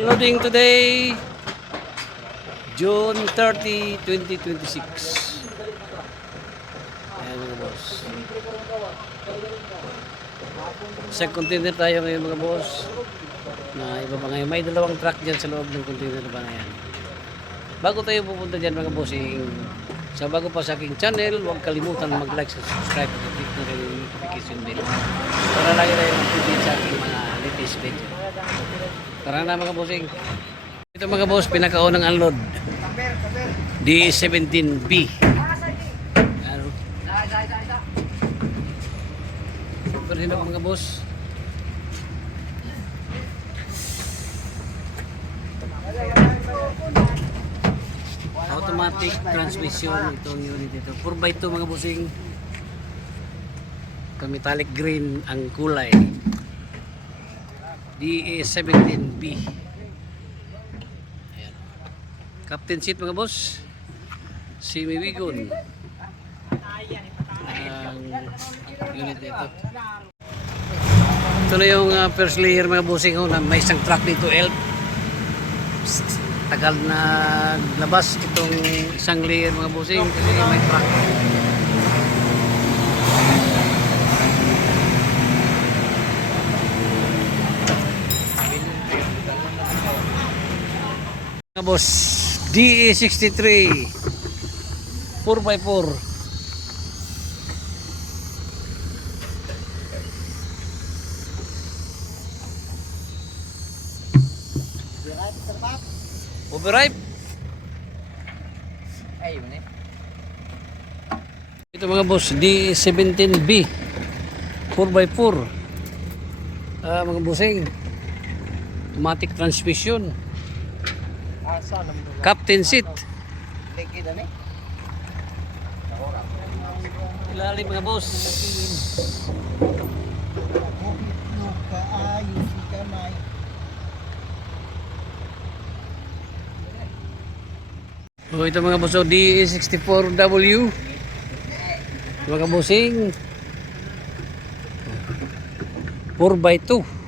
Unloading today, June 30, 2026. Ayan mga boss. Sa container tayo ngayon mga boss. Na iba pa ngayon. May dalawang truck dyan sa loob ng container ba na yan. Bago tayo pupunta dyan mga bossing, sa bago pa sa aking channel, huwag kalimutan mag-like, subscribe, at click na rin yung notification bell. Para lagi tayo mag-update sa aking mga latest video. Tara na mga bossing. Ito mga boss, pinakaunang unload. D17B. Ano? Pero din ako mga boss. Automatic transmission itong unit ito. 4x2 mga bossing. Metallic green ang kulay. DA17B. Ayan. Captain seat mga boss. Semi-wagon ang unit nito. Ito na yung first layer mga bossing. May isang truck dito, elf. Tagal na labas itong isang layer mga bossing kasi may truck. Mga boss, DA63 4x4. Overripe. Ayun eh. Ito mga boss, D17B 4x4. Mga bossing, automatic transmission. Captain seat. Ilalim mga boss. Oh, ito mga boss, D64W. Mga bossing 4x2.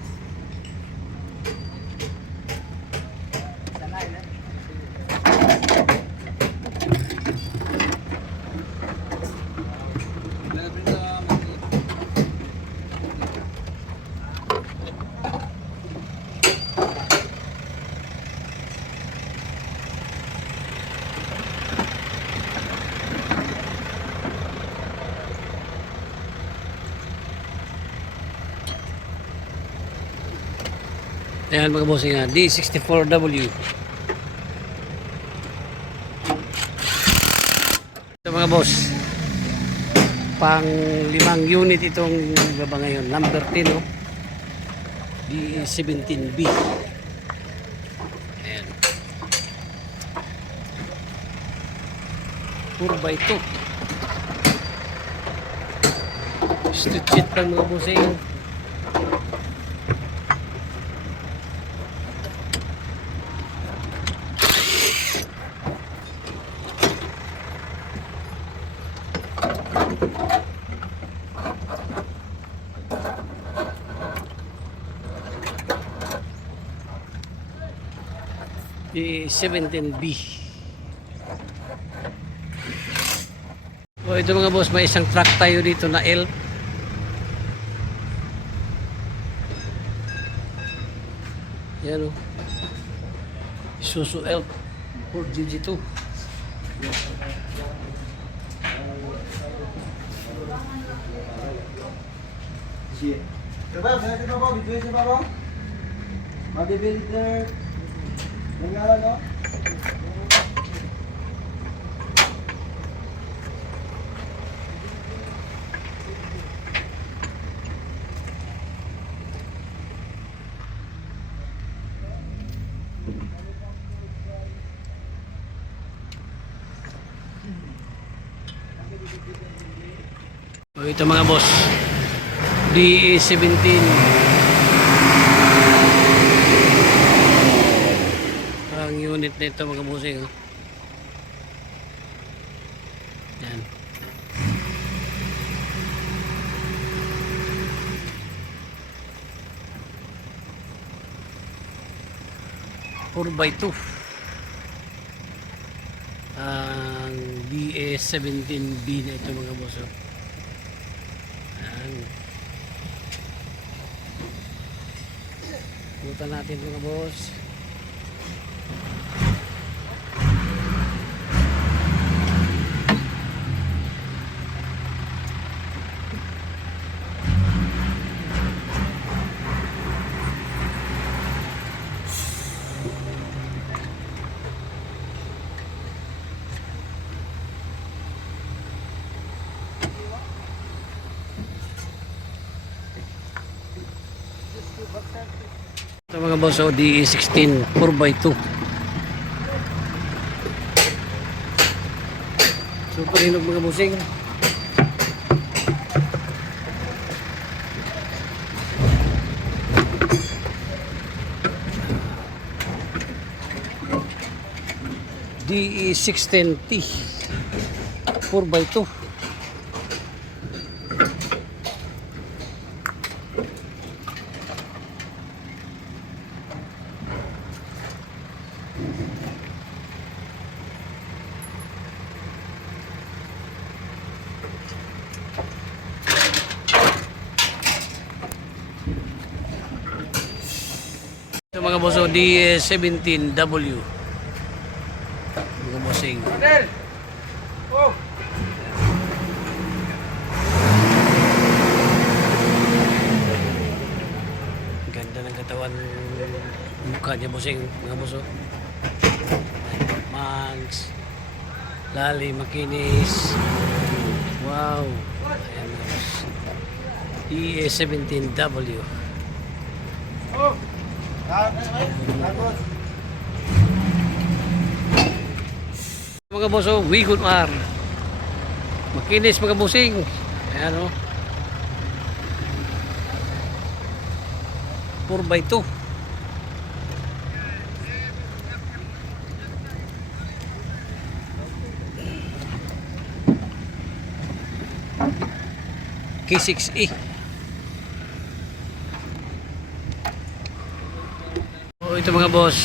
Ayan mga bossing, D64W. Ito mga boss, pang 5 unit itong baba ngayon, number 10 oh. D17B. Ayan, 4x2. Stitch lang mga bossing. D17B. Oh, ito mga boss, may isang truck tayo dito na elf. Yan o. Isuzu elf 4GG2. Coba, saya coba bawa video siapa bawa? Bagi builder, dengar no? Oh, ito mga boss, DA17. Ang unit nito mga bossing. Yan. 4x2. Ang DS17B na ito mga boss. Oh. Ayan. Butan natin mga boss. Ito mga boss, oh, DE16 4x2. Super hinog mga bossing. DE16T 4x2. Ito mga boss, oh, DS17W. Mga bossing. Del! Oh! Ganda ng katawan mukha niya bossing, mga boss. Oh. Mags. Lali, makinis. Wow. Ayan mga boss. DS17W. Oh! Tapos. Mga boss, oh, Wigon R. Makinis mga bossing. Ayan o. 4x2. K6E. Oh, ito mga boss.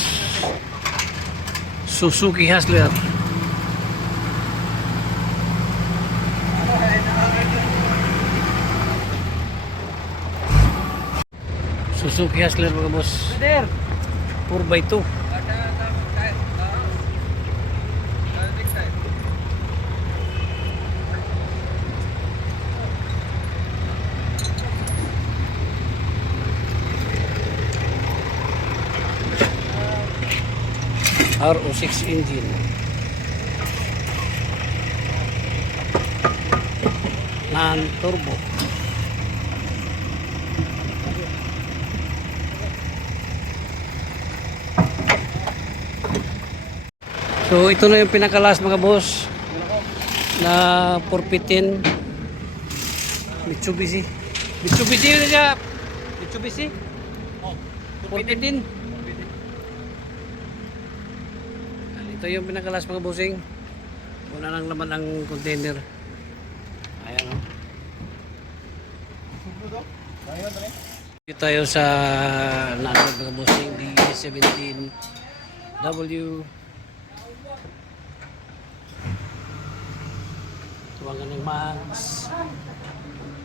Suzuki Hustler. Suzuki Hustler mga boss. Del! 4x2. RO6 engine. Non-turbo. So ito na yung pinakalas mga boss na 415 Mitsubishi. Mitsubishi yun siya. Mitsubishi. 415. Ito yung pinakalas mga bossing. Una lang naman ang container. Ayan o. Dito tayo sa natin mga bossing DS17W. Tuwangan ng mags.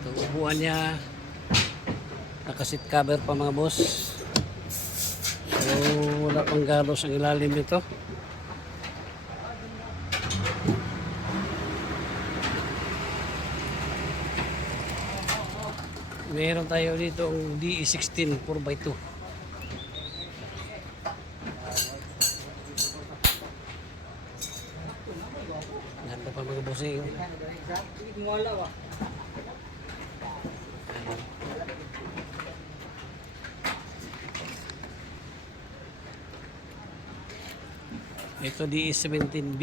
Itong upuan niya. Nakasit cover pa mga boss. So wala pang galos ang ilalim nito. Meron tayo dito ang DE16 4x2. Ganda pa mga bossing. Ito DE17B.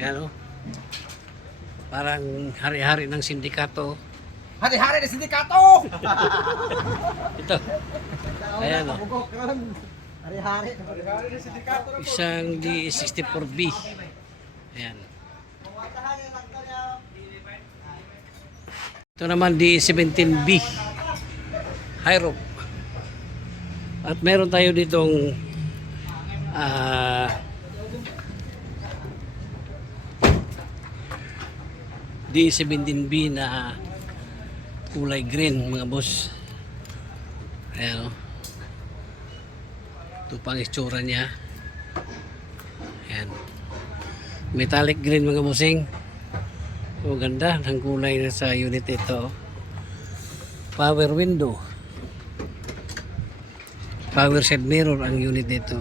Yan o. Parang hari-hari ng sindikato. Hari-hari na sindikato! Ito. Ayan o. Hari-hari. Hari-hari na sindikato. Isang DE64B. Ayan. Ito naman DE17B. high rope. At meron tayo ditong D17B na kulay green mga boss. Ayan o. Ito pang itsura niya. Ayan. Metallic green mga bossing. O ganda ng kulay na sa unit ito. Power window. Power side mirror ang unit nito.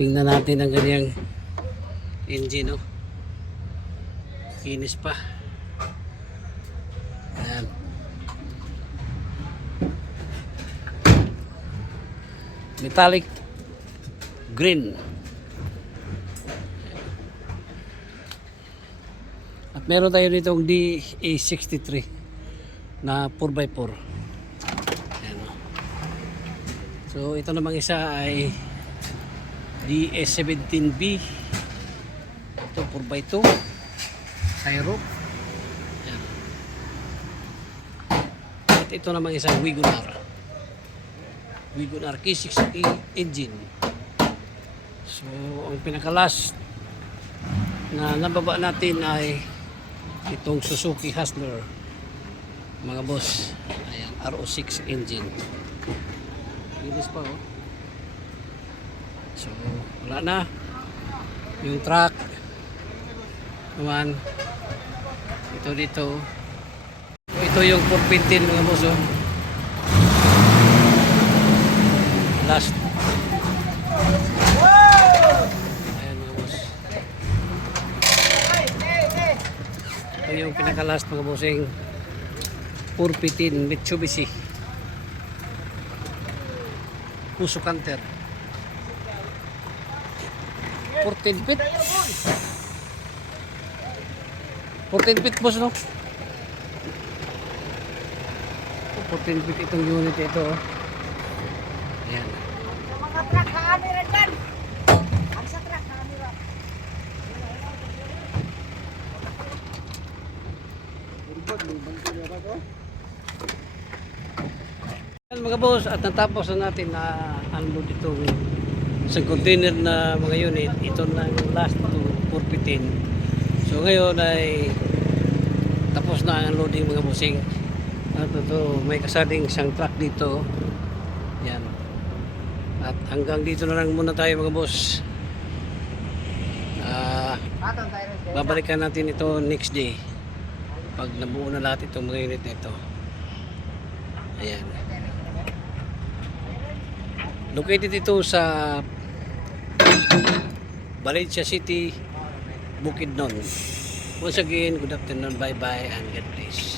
Tingnan natin ang kanyang engine, no? Kinis pa. Ayan. Metallic green. At meron tayo ditong DA63 na 4x4. Ayan, no? So ito namang isa ay DS17B. Ito 4x2 high rope. Ayan. At ito namang isang Wagoner K60 engine. So ang pinaka-last na nababa natin ay itong Suzuki Hustler mga boss. Ayan, RO6 engine. Linis pa oh. So wala na yung truck naman. Ito dito, ito yung 415 mga boss oh. Last. Ayan mga boss. Ito yung pinaka-last mga bossing 415 Mitsubishi Puso Canter 14 feet 14 feet boss no? 14 feet itong unit ito oh. Ayan. Mga truck camera dyan. Ang sa truck camera. Ayan mga boss, at natapos na natin na unload itong isang container na mga unit. Ito na yung last to 415. So ngayon ay tapos na ang unloading mga bossing. At ito, may kasading isang truck dito. Yan. At hanggang dito na lang muna tayo mga boss. Babalikan natin ito next day pag nabuo na lahat itong mga unit nito. Ayan. Located ito sa Valencia City, Bukidnon. Once again, good afternoon, bye bye, and God bless.